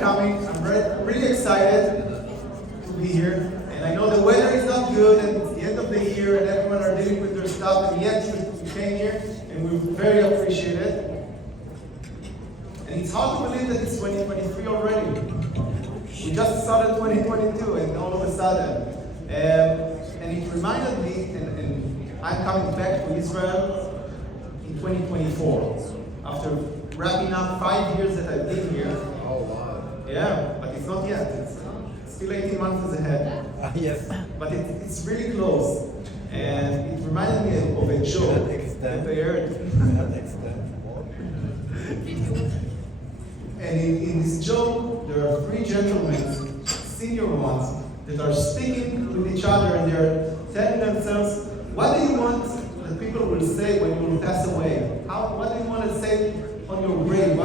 coming. I'm really excited to be here. And I know the weather is not good, and it's the end of the year, and everyone are dealing with their stuff, and yet you came here, and we very appreciate it. And it's hard to believe that it's 2023 already. We just started 2022, and all of a sudden. And it reminded me, and I'm coming back to Israel in 2024, after wrapping up 5 years that I've been here. Oh, wow. Yeah, but it's not yet. It's still 18 months ahead. Yes. But it's really close. And it reminded me of a joke that I heard. And in this joke, there are 3 gentlemen, senior ones, that are speaking with each other, and they're telling themselves, what do you want that people will say when you will pass away? What do you want to say on your grave?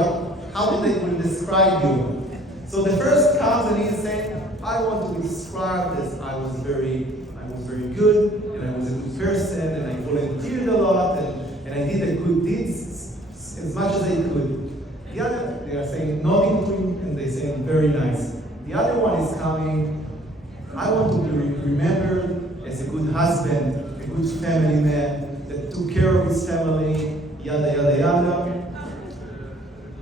How they will describe you? So the first comes and he's saying, I want to be described as I was very good, and I was a good person, and I volunteered a lot, and I did a good deeds as much as I could. The other, they are saying nothing to him, and they say very nice. The other one is coming, I want to be remembered as a good husband, a good family man that took care of his family, yada yada yada.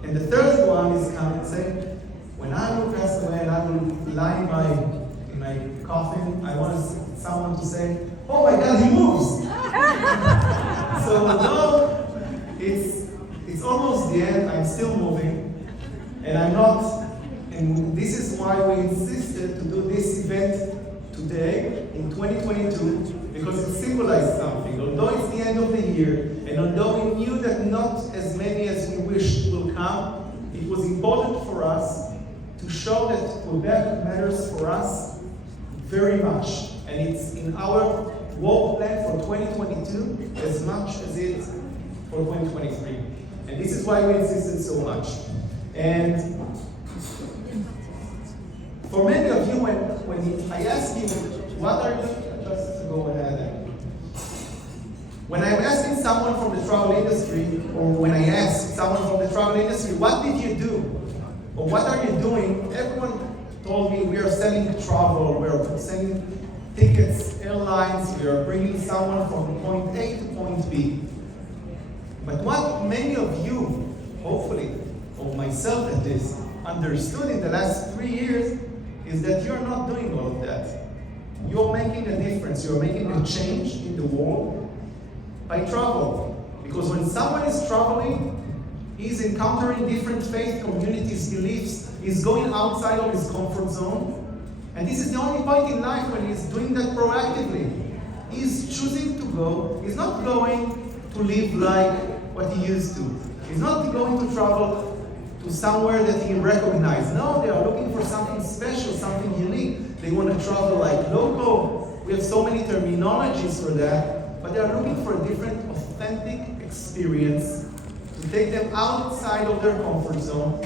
And the third one is coming and saying, when I will pass away and I will lie in my coffin, I want someone to say, oh my God, he moves! So no, it's almost the end. I'm still moving, and I'm not. And this is why we insisted to do this event today in 2022, because it symbolized something. Although it's the end of the year, and although we knew that not as many as we wished will come, it was important for us to show that Quebec matters for us very much. And it's in our work plan for 2022 as much as it's for 2023. And this is why we insisted so much. And for many of you, when I ask you, what are you, just to go ahead. When I'm asking someone from the travel industry, or when I ask someone from the travel industry, what did you do? Or what are you doing? Everyone told me we are selling travel, we are selling tickets, airlines, we are bringing someone from point A to point B. But what many of you, hopefully, or myself at least, understood in the last 3 years is that you're not doing all of that. You're making a difference, you're making a change in the world by travel. Because when someone is traveling, he's encountering different faith communities, beliefs, he's going outside of his comfort zone. And this is the only point in life when he's doing that proactively. He's choosing to go, he's not going to live like what he used to. He's not going to travel to somewhere that he recognizes. No, they are looking for something special, something unique. They want to travel like local. We have so many terminologies for that, but they are looking for a different, authentic experience to take them outside of their comfort zone,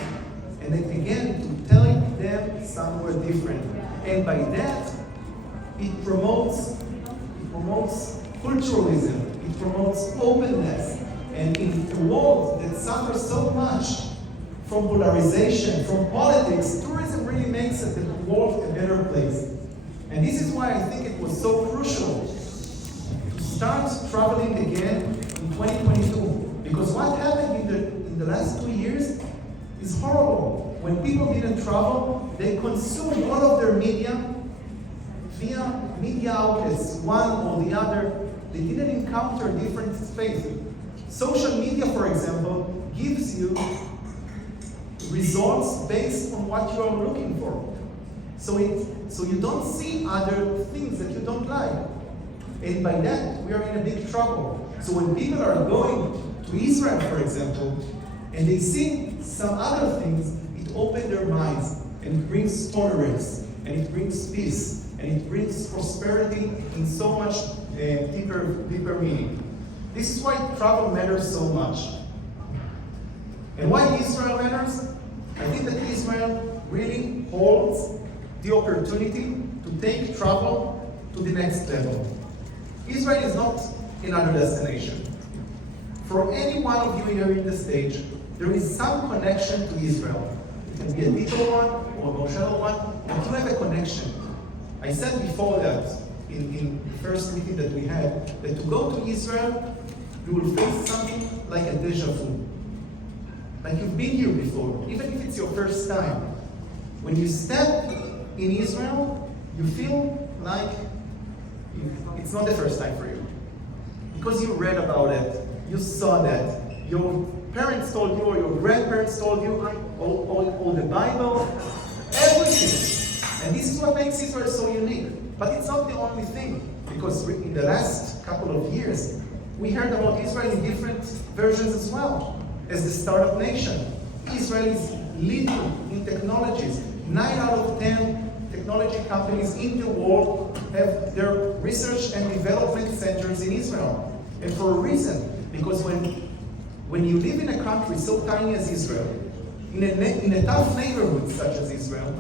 and then again to tell them somewhere different. And by that, it promotes culturalism. It promotes openness. And in a world that suffers so much from polarization, from politics, tourism really makes the world a better place. And this is why I think it was so crucial to start traveling again in 2022. Because what happened in the last 2 years is horrible. When people didn't travel, they consumed all of their media via media outlets, one or the other. They didn't encounter different spaces. Social media, for example, gives you results based on what you are looking for. So you don't see other things that you don't like. And by that, we are in a big trouble. So when people are going to Israel, for example, and they see some other things, it opens their minds, and it brings tolerance, and it brings peace, and it brings prosperity in so much deeper meaning. This is why travel matters so much. And why Israel matters? I think that Israel really holds the opportunity to take travel to the next level. Israel is not another destination. For any one of you here in the stage, there is some connection to Israel. can be a little one or a emotional one, but you have a connection. I said before that, in the first meeting that we had, that to go to Israel, you will face something like a deja vu. Like you've been here before, even if it's your first time. When you step in Israel, you feel like it's not the first time for you. Because you read about it, you saw that, your parents told you or your grandparents told you, or the Bible, everything. And this is what makes Israel so unique. But it's not the only thing, because in the last couple of years, we heard about Israel in different versions as well, as the startup nation. Israel is leading in technologies. 9 out of 10 technology companies in the world have their research and development centers in Israel. And for a reason, because when you live in a country so tiny as Israel, in a tough neighborhood such as Israel,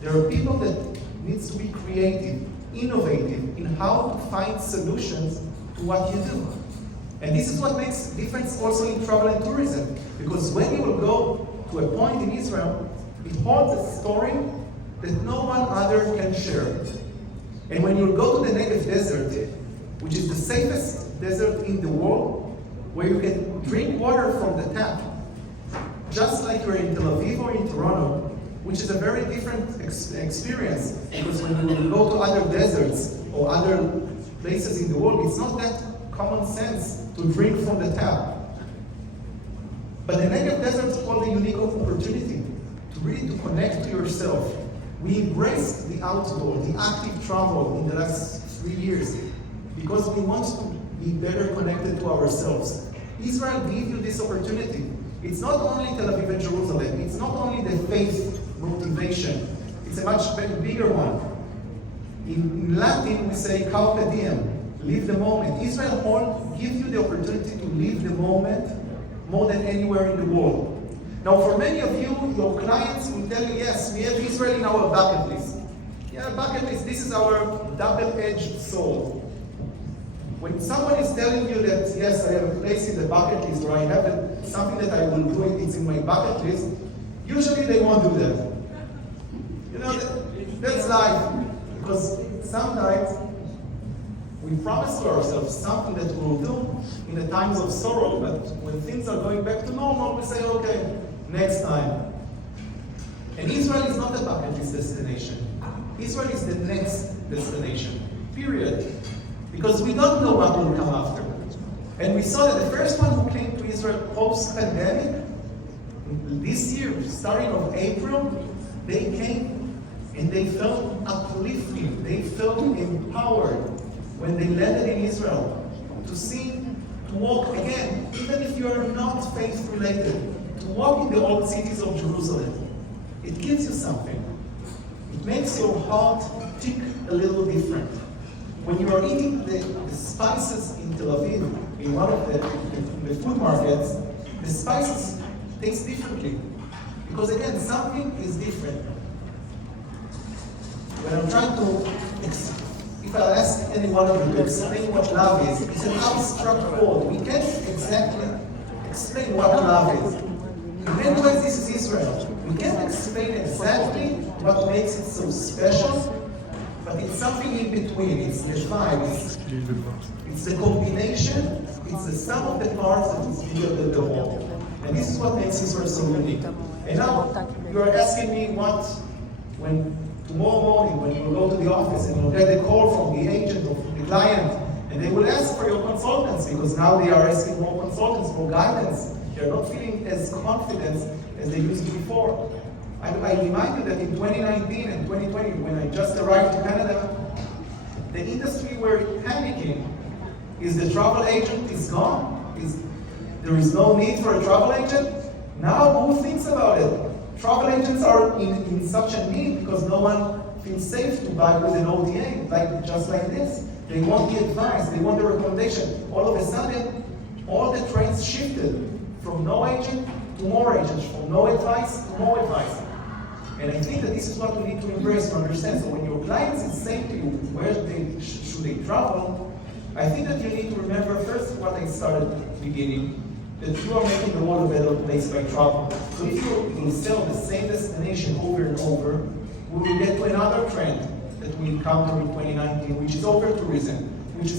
there are people that needs to be creative, innovative in how to find solutions to what you do. And this is what makes difference also in travel and tourism. Because when you will go to a point in Israel, it holds a story that no one other can share. And when you go to the Negev Desert, which is the safest desert in the world, where you can drink water from the tap, just like you're in Tel Aviv or in Toronto, which is a very different experience, because when you go to other deserts or other places in the world, it's not that common sense to drink from the tap. But the Negev Desert holds a unique opportunity to really to connect to yourself. We embraced the outdoor, the active travel in the last 3 years because we want to be better connected to ourselves. Israel gives you this opportunity. It's not only Tel Aviv and Jerusalem. It's not only the faith motivation. It's a much bigger one. In Latin, we say carpe diem, live the moment. Israel gives you the opportunity to live the moment more than anywhere in the world. Now, for many of you, your clients will tell you, yes, we have Israel in our bucket list. Yeah, bucket list, this is our double-edged sword. When someone is telling you that, yes, I have a place in the bucket list, or I have something that I will do, it's in my bucket list, usually they won't do that. You know, that's life. Because sometimes we promise to ourselves something that we'll do in the times of sorrow, but when things are going back to normal, we say, okay, next time. And Israel is not a bucket list destination. Israel is the next destination, period. Because we don't know what will come after. And we saw that the first one who came to Israel post-pandemic, this year, starting of April, they came and they felt uplifting. They felt empowered when they landed in Israel to see, to walk again, even if you are not faith-related, to walk in the old cities of Jerusalem. It gives you something. It makes your heart tick a little different. When you are eating the spices in Tel Aviv, in one of the food markets, the spices taste differently. Because again, something is different. When I'm trying to, if I ask any one of you to explain what love is, it's an abstract word. We can't exactly explain what love is. In many ways, this is Israel. We can't explain exactly what makes it so special, but it's something in between. It's the vibe. It's the combination. It's the sum of the parts that is bigger than the whole. And this is what makes Israel so unique. And now, you are asking me what, when tomorrow morning, when you will go to the office and you'll get a call from the agent or from the client, and they will ask for your consultants, because now they are asking more consultants, more guidance. They're not feeling as confident as they used to before. I remind you that in 2019 and 2020, when I just arrived to Canada, the industry were panicking. Is the travel agent is gone? There is no need for a travel agent? Now who thinks about it? Travel agents are in such a need because no one feels safe to buy with an OTA, just like this. They want the advice, they want the recommendation. All of a sudden, all the trains shifted from no agent to more agents, from no advice to more advice. And I think that this is what we need to embrace to understand. So when your clients is saying to you, where should they travel, I think that you need to remember first what I started at the beginning. that you are making the world a better place by travel. So if you will sell the same destination over and over, we will get to another trend that we encountered in 2019, which is over tourism, which is